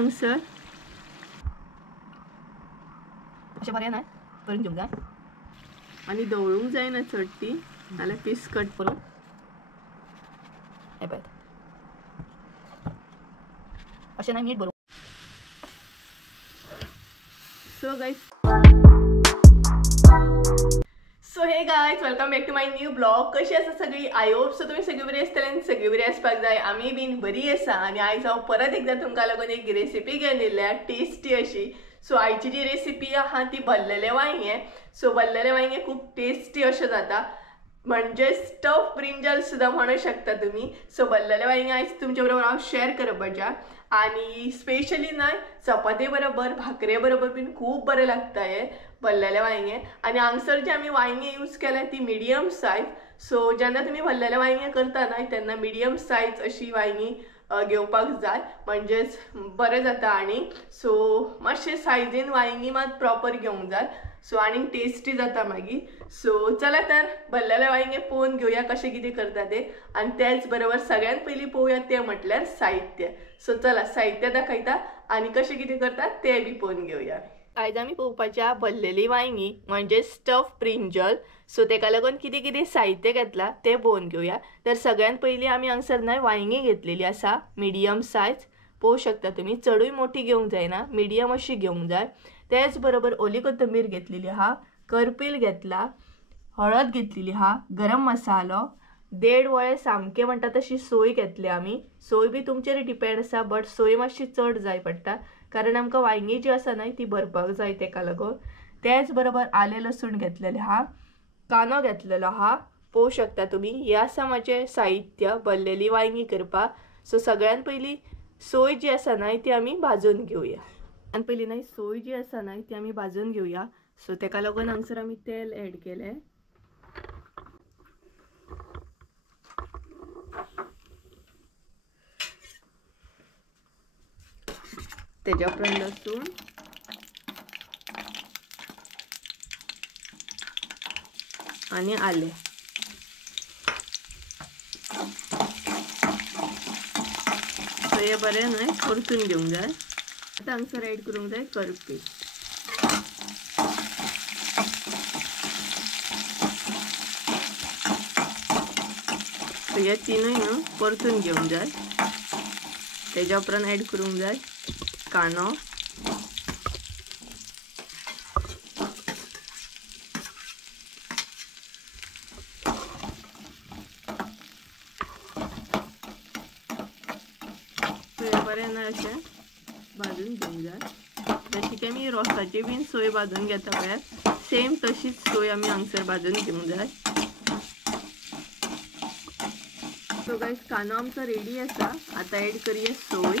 हांगसर अशें बरें ना करून घेवंक जाय आनी दवळूंक जायना चड ती नाल्यार पीस कट करून हे पळय अशें ना मीठ बरोवन so hey guys welcome back to my new blog. कशी आसा सगळी? आय होप सो तुमी सगळी बरी आसतली आनी सगळी बरी आसपाक जाय. आमी बीन बरी आसा आनी आयज हांव परत एकदा तुमकां लागून एक रेसिपी घेवन येयल्या टेस्टी अशी. सो आयची जी रेसिपी आहा ती भरलेले वांयगे. सो भरलेले वांयगे खूब टेस्टी अशें जाता म्हणजे स्टफ ब्रिंजल सुद्दां म्हणू शकता तुम्ही. सो भरलेले वांयगे आयज तुमच्या बरोबर हांव शेअर करपाच्या आणि स्पेशली ना चपाती बरोबर भाकरे बरोबर बीन खूब बरें लागता हे भरलेले वांयगे. आणि हांगसर जे आमी वांयगे यूज केल्या ती मिडियम सायज. सो जेन्ना तुमी भरलेले वांयगे करता ना तेन्ना मिडियम सायज अशी वांयगी घेवपाक जाय म्हणजेच बरें जाता. आणि सो मातशे सायजीन वांयगी मात प्रॉपर घेवंक जाय सो आनी टेस्टी जाता मागीर. सो चला तर भरलेले वांयगे पळोवन घेवया कशें कितें करता ते आनी त्याच बरोबर सगळ्यात पयलीं पळोवया ते म्हटल्यार साहित्य. सो चला साहित्य दाखयता आनी कशें कितें करतात ते बी पळोवन घेवया. आयज आमी पळोवपाच्या भरलेली वांयगी म्हणजे स्टफ ब्रिंजल. सो तेका लागून कितें कितें साहित्य घेतला ते पळोवन घेवया. तर सगळ्यात पयलीं आमी हांगसर न्हय वांयगी घेतलेली आसा मिडियम सायज. पळोवं शकता तुमी चडूय मोठी घेवंक जायना मिडियम अशी घेवंक जाय. तेच बरोबर ओली कोथंबीर घेतलेली आहा, करपील घेतला, हळद घेतलेली आहा, गरम मसालो, 1.5 वळे सामके म्हणटा तशी सोय घेतली आमी. सोय बी तुमचेर डिपेंड आसा बट सोय मातशी चड जाय पडटा कारण आमकां वांयगी जी आसा न्हय ती भरपाक जाय तेका लागून. तेच बरोबर आले लसूण घेतलेले आहा, कांदो घेतलेलो आहा. पळोवं शकता तुमी हे आसा म्हाजें साहित्य भरलेली वांयगी करपाक. सो सगळ्यात पयलीं सोय जी आसा न्हय ती आमी भाजून घेवया. आनी पयलीं न्हय सोय जी आसा न्हय ती आमी भाजून घेवया. सो तेका लागून हांगसर आमी तेल एड केलें. तेज्या उपरांत लसूण आनी आले. सो हे बरें न्हय परतून घेवंक जाय. आतां हांगसर एड करूंक जाय करपील. सो हे तिनूय न्हू परतून घेवंक जाय. तेज्या उपरांत एड करूंक जाय कांदो, बरें ना अशें भाजून घेवंक जाय. जशी की आमी रोसाची बीन सोय भाजून घेता पळय सेम तशीच सोय आमी हांगसर भाजून घेवंक जाय. सो गायज कांदो आमचो रेडी आसा. आतां एड करूया सोय.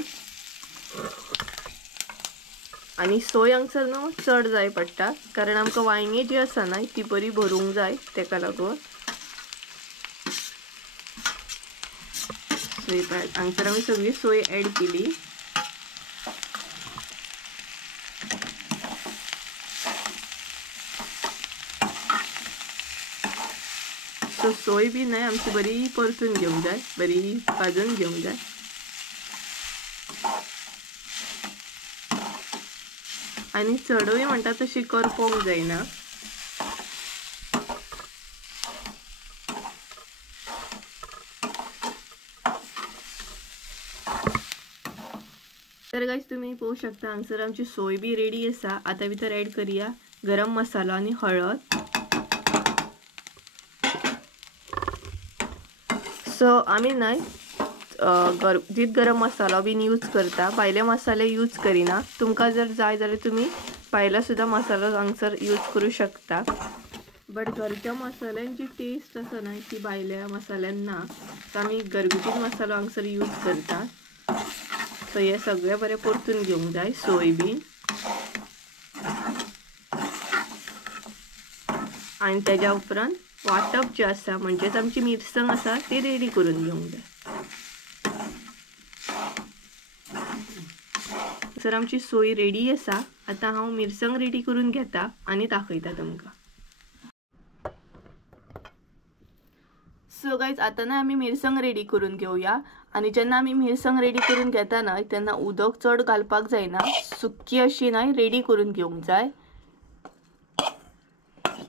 आनी सोय हांगसर न्हू चड जाय पडटा कारण आमकां वांयगी जी आसा न्हय ती बरी भरूंक जाय तेका लागून. सोय हांगसर आमी सगळी सोय एड केली. सो सोय बी न्हय आमची बरी परतून घेवंक जाय बरी भाजून घेवंक जाय. आनी चडूय म्हणटा तशी करपोवंक जायना. तर गाइस तुम्ही पळोवं शकता हांगसर आमची सोय बी रेडी आसा. आतां भितर एड करूया गरम मसालो आनी हळद. सो आमी न्हय जीत गरम मसालो बीन यूज करता भायले मसाले यूज करिना. तुमकां जर जाय जाल्यार तुमी भायलो सुद्दां मसालो हांगसर यूज करूं शकता. बट घरच्या मसाल्यांची टेस्ट आसा न्हय ती भायल्या मसाल्यान ना. सो आमी घरगुती मसालो हांगसर यूज करता. सो हे सगळे बरें परतून घेवंक जाय सोय बीन. आनी तेज्या उपरांत वाटप जे आसा म्हणजेच आमची मिरसांग आसा ती रेडी करून घेवंक जाय. सर आमची सोय रेडी आसा. आतां हांव मिरसांग रेडी करून घेता आनी दाखयता तुमकां. सो गाईज आता ना आम्ही मिरसांग रेडी करून घेऊया. आणि जेन्ना आम्ही मिरसांग रेडी करून घेता ना तेन्ना उदक चड घालपाक जायना, सुक्की अशी नाही रेडी करून घेवंक जाय.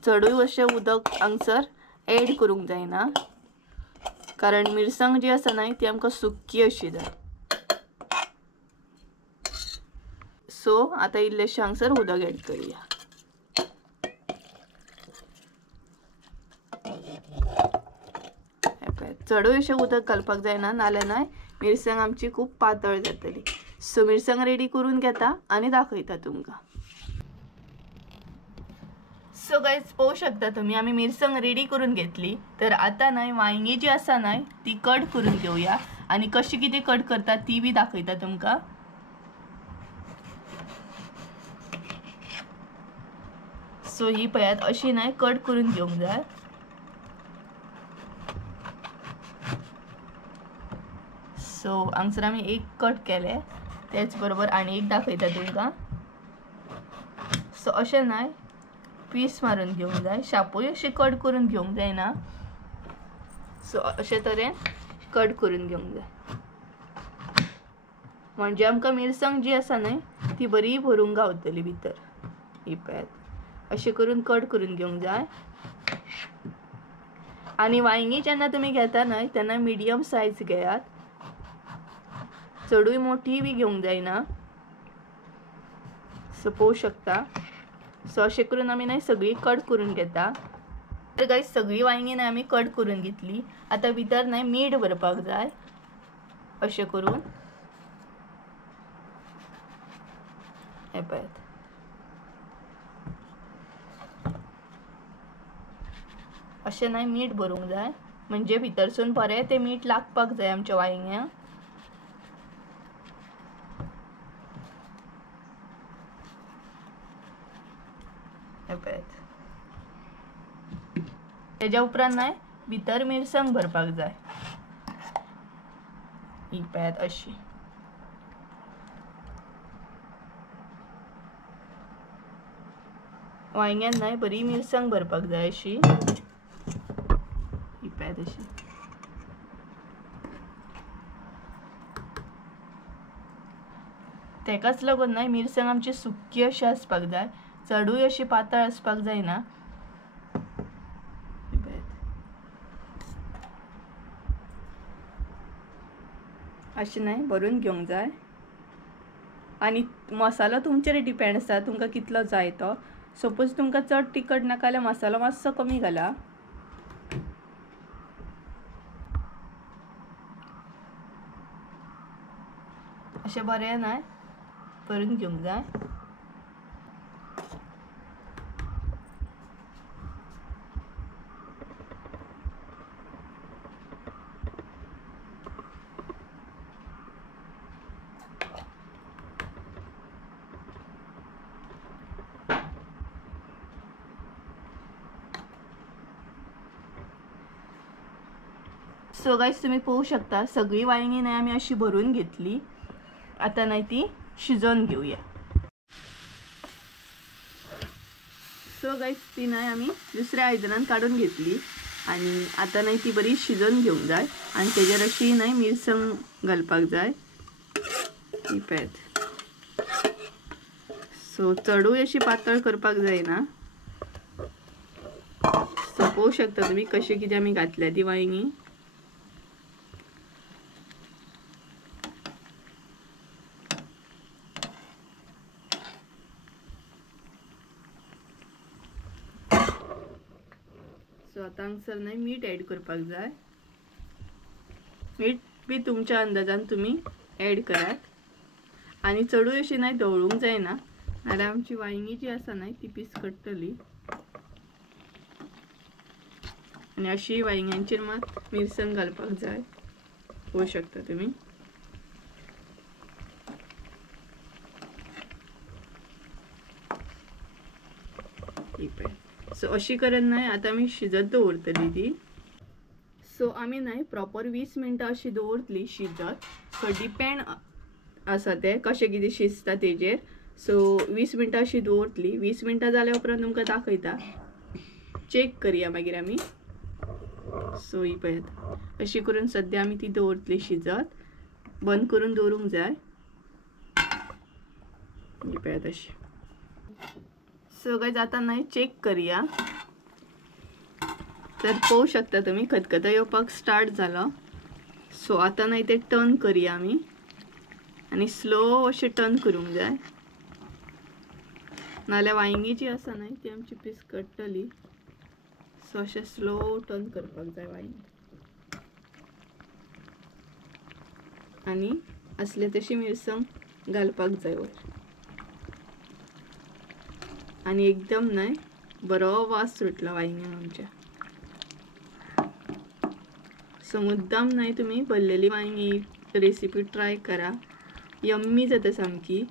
चडूय अशें उदक हांगसर ऍड करूंक जायना, कारण मिरसांग जी आसा ना ती आमकां सुक्की अशी जाय. सो आता इल्लेशें हांगसर उदक ऍड करूया. चडूय अशें उदक घालपाक जायना, नाल्यार नाय मिरसांग आमची खूब पातळ जातली. सो मिरसांग रेडी करून घेता आणि दाखयता तुमकां. सो गाईज पळोवंक शकता तुम्ही आम्ही मिरसांग रेडी करून घेतली. तर आता नाही वांयगी जी आसा ना ती कट करून घेऊया आणि कशी किती कट करता ती बी दाखयता तुमकां. सो ही पळयात अशी नाही कट करून घेवंक जाय. सो हांगसर आमी एक कट केले, तेच बरोबर आणि एक दाखयता तुमकां. सो अशें नाय पीस मारून घेवंक जाय, शापोय अशी कट करून घेवंक जायना. सो अशे तरेन कट करून घेवंक जाय, म्हणजे आमकां मिरसांग जी आसा न्हय ती बरी भरूंक गावतली भितर. ही पळयात अशें करून कट करून घेवंक जाय. आणि वांयगी जेन्ना तुमी घेता न्हय तेन्ना मिडियम सायज घेयात, चडूय मोठी बी घेवंक जायना. सो पळोवंक शकता. सो अशें करून आमी न्हय सगळी कट करून घेता. तर गाईज सगळी वांयगी न्हय आमी कट करून घेतली. आता भितर न्हय मीठ भरपाक जाय अशें करून. हे पळयात अशें न्हय मीठ भरूंक जाय, म्हणजे भितरसून बरें तें मीठ लागपाक जाय आमच्या वांयग्यांक. तेज्या उपरांत न्हय भितर मिरसांग भरपाक जाय. ही पळयात अशी. वांयग्यान न्हय बरी मिरसांग भरपाक जाय अशी. ही पळयात अशी. तेकाच लागून न्हय मिरसांग आमची सुक्की अशी आसपाक जाय, चडूय अशी पातळ आसपाक जायना. अशें न्हय भरून घेवंक जाय. आणि मसालो तुमचेर डिपेंड आसा तुमकां कितलो जाय तो. सपोज तुमकां चड तिखट नाका जाल्यार मसालो मातसो कमी घाला. अशें बरें न्हय करून घेवंक जाय. सो गाईज तुम्ही पळोवंक शकता सगळी वांयगी न्हय आमी अशी भरून घेतली. आता न्हय ती शिजोवन घेऊया. सो गाईज ती न्हय आमी दुसऱ्या आयदनान काढून घेतली आणि आता न्हय ती बरी शिजोवन घेवंक जाय आणि तेजेर अशी न्हय मिरसांग घालपाक जाय. ही पळयात. सो चडूय अशी पातळ करपाक जायना. सो पळोवंक शकता तुम्ही कशी कितें आमी घातल्या ती वांयगी. सो आता हांगसर न्हय मीठ ऍड करपाक जाय. मीठ बी तुमच्या अंदाजान तुम्ही ऍड करात. आणि चडूय अशी न्हय ढवळूंक जायना, नाल्यार आमची वांयगी जी आसा न्हय ती पिसकटतली. आणि अशी वांयग्यांचेर मात मिरसांग घालपाक जाय. पळोवंक शकता तुम्ही. सो अशी करून न्हय आता आमी शिजत दवरतली ती. सो आमी न्हय प्रॉपर 20 मिनटां अशी दवरतली शिजत. सो डिपेंड आसा ते कशें कितें शिजता तेजेर. सो 20 मिनटां अशी दवरतली. 20 मिनटां जाल्या उपरांत तुमकां दाखयता. चेक करया मागीर आमी. सो ही पळयात अशी करून सध्या आमी ती दवरतली शिजत बंद करून दवरूंक जाय ही पळयात अशी सो गाइस आता नाही चेक करूया तर पळोवू शकता तुम्ही खतखतो येवपाक स्टार्ट झालो सो आता नाही ते टर्न करूया आमी आणि स्लो अशें टर्न करूंक जाय नाल्यार वांयगी जी आसा न्हय ती आमची पिसकटतली सो अशें स्लो टर्न करपाक जाय वांयगी आणि असले तशी मिरसांग घालपाक जाय वर आणि एकदम न्हय बरो वास सुटला वांयग्यांक आमच्या सो मुद्दाम न्हय तुम्ही भरलेली वांयगी रेसिपी ट्राय करा यम्मी जाता सामकी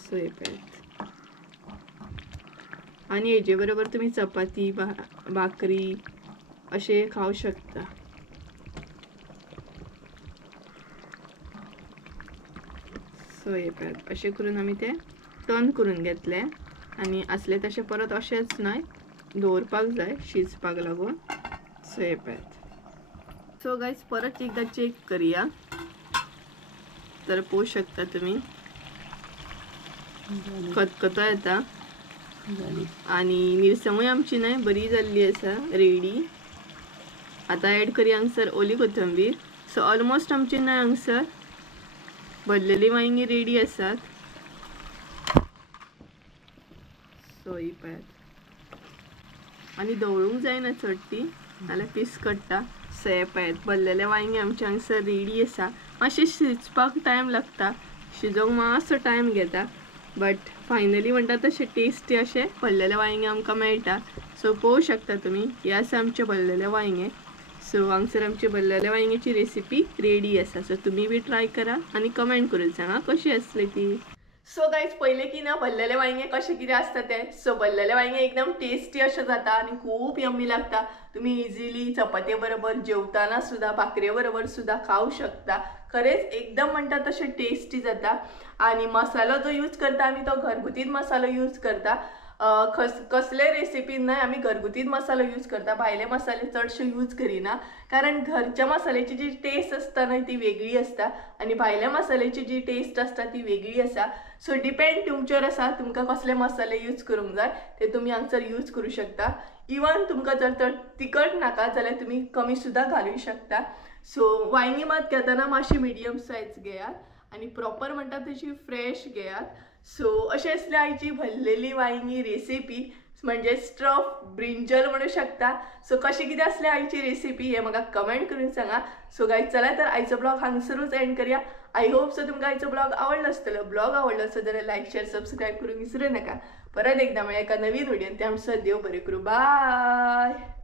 सो हे पळयात आणि हेजे बरोबर तुम्ही चपाती भाकरी अशे खाऊ शकता सो हे पळयात अशें करून आमी ते टर्न करून घेतले आणि असले तशे परत अशेंच न्हय दवरपाक जाय शिजपाक लागून सो हे पळयात सो गाइस परत एकदा चेक करूया तर पळोवू शकता तुम्ही खतखतो येता आणि मिरसांगूय आमची न्हय बरी जाल्ली आसा रेडी आता ऍड करूया हांगसर ओली कोथंबीर सो ऑलमोस्ट आमची न्हय हांगसर भरलेली वांयगी रेडी आसात सो ही पळयात आणि दवळूंक जायना चड ती नाल्यार पीस कट्टा सो हे पळयात भरलेले वांयगी आमचे हांगसर रेडी आसा मातशें शिजपाक टायम लागता शिजोवंक मातसो टायम घेता बट फायनली म्हणटा तशें टेस्टी अशें भरलेले वांयगे आमकां मेळटा सो पळोवू शकता तुमी हे आसा आमचे भरलेले वांयगे सो हांगसर आमची भरलेले वांयग्याची रेसिपी रेडी आसा सो तुमी बी ट्राय करा आणि कमेंट करून सांगा कशी आसली ती सो गाइस पहिले की ना भरलेले वांगे कशे कितें आसता ते सो भरलेले वांगे एकदम टेस्टी अशें जाता आणि खूप यम्मी लागता तुम्ही इजिली चपाती बरोबर जेवताना सुद्धा भाकरे बरोबर सुद्धा खाऊ शकता खरेच एकदम म्हणटा तशें टेस्टी जाता आणि मसालो जो यूज करता आमी तो घरगुतीच मसालो यूज करता कसले रेसिपीन न्हय आमी घरगुतीच मसालो यूज करता भायले मसाले चडशे यूज करिना कारण घरच्या मसाल्याची जी टेस्ट आसता न्हय ती वेगळी आसता आणि भायल्या मसाल्याची जी टेस्ट आसता ती वेगळी आसा सो डिपेंड तुमचेर आसा तुमकां कसले मसाले यूज करूंक जाय ते तुमी हांगसर यूज करूं शकता इवन तुमकां जर तर तिखट नाका जाल्यार तुमी कमी सुद्धा घालूं शकता सो वांयगी मात घेताना मातशी मिडियम सायज घेयात आणि प्रॉपर म्हणटा तशी फ्रेश घेयात सो अशें असले आयची भरलेली वांयगी रेसिपी म्हणजे स्टफ ब्रिंजल म्हणू शकता सो कशी कितें असले आयची रेसिपी हे म्हाका कमेंट करून सांगा सो गाइस चला तर आयचो ब्लॉग हांगसरूच एंड करूया आय होप सो तुमकां आयचो ब्लॉग आवडलो आसतलो ब्लॉग आवडलो आसत जाल्यार लायक शेअर सबस्क्राईब करूंक विसरू नका परत एकदा मेळया एका नवीन व्हिडिओन ते आमचो देव बरें करूं बाय